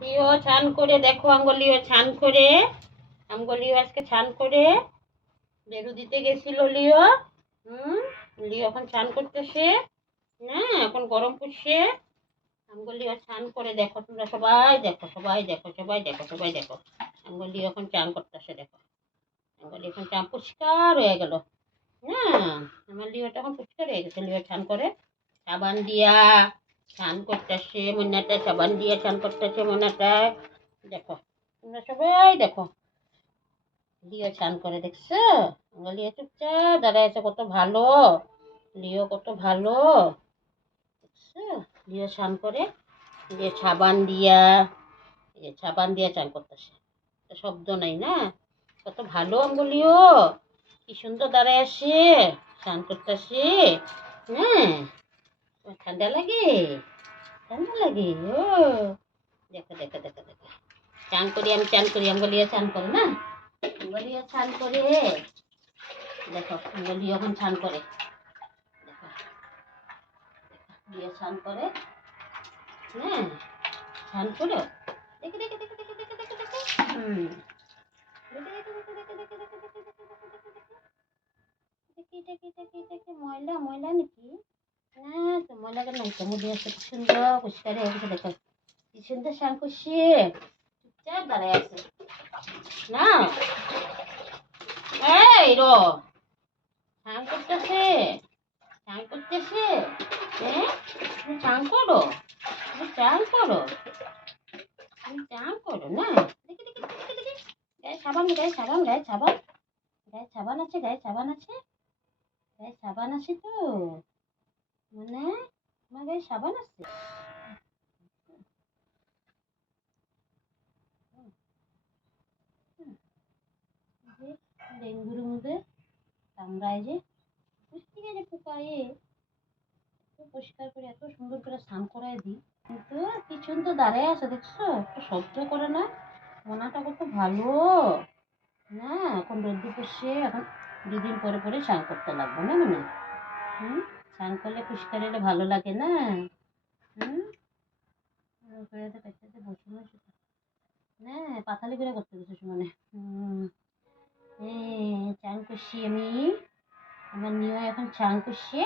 লিও ছান করে দেখো আঙ্গলিও, ছান করে। আঙ্গলিও আজকে ছান করে। লেরু দিতে গেছিল লিও। হুম, লিও এখন ছান করতেছে। হ্যাঁ এখন গরম পড়ছে। আঙ্গলিও ছান করে দেখো, তোমরা সবাই দেখো সবাই দেখো সবাই দেখো সবাই দেখো। আঙ্গলি এখন চান করতেছে, দেখো। আঙ্গলি এখন চান পরিষ্কার হয়ে গেল। হ্যাঁ আমার লিওটা এখন পরিষ্কার হয়ে গেছে। লিও ছান করে সাবান দিয়া স্নান করতেছে মনাটা সাবান দিয়ে স্নান করতেছে মনাটা দেখো, তোমরা সবাই দেখো। লিও স্নান করে দেখছ? লিও চুপচাপ দাঁড়ায় আছে, কত ভালো। লিও কত ভালো। দেখছ? লিও স্নান করে যে সাবান দিয়া, এই সাবান দিয়া চান করতেছে। শব্দ নাই না? কত ভালো আঙ্গুলিও কি সুন্দর দাঁড়ায় আসে স্নান করতেছে। হ্যাঁ? ঠান্ডা লাগে ঠান্ডা লাগে ও দেখো দেখো দেখো দেখো চান করি আমি চান করি আঙ্গলিয়া চান করে না আঙ্গলিয়া চান করে দেখো আঙ্গলি এখন চান করে দেখো দিয়ে চান করে হ্যাঁ চান করো দেখে দেখে দেখে দেখে দেখে দেখে দেখে হুম ময়লা ময়লা নাকি তো নাই তো মুদি আছে সুন্দর পরিষ্কার হয়ে গেছে দেখো কি সুন্দর স্নান করছে চুপচাপ দাঁড়ায় আছে না এই রো। স্নান করতেছে স্নান করতেছে হ্যাঁ তুমি স্নান করো তুমি স্নান করো। তুমি স্নান করো, না, দেখি দেখি দেখি দেখি গায়ে সাবান গায়ে সাবান গায়ে সাবান গায়ে সাবান। আছে গায়ে সাবান আছে, গায়ে সাবান আছে। তো মানে তোমার গায়ে সাবান আছে? ডেঙ্গুর মধ্যে কামড়ায় যে পুষ্টি যে পোকায় পরিষ্কার করে, এত সুন্দর করে স্নান করায় দিই। কিন্তু পিছন তো দাঁড়ায় আছে, দেখছ? একটু শব্দ করে না। মনাটা কত ভালো। না, এখন রোদ্দু পড়ছে এখন দুদিন পরে পরে স্নান করতে লাগবে, না মানে? হুম? স্নান করলে পুষ্কারেরা ভালো লাগে না? হুম? হ্যাঁ করে করতে চান করছি আমি। আমার নিয়ে এখন চান করছি।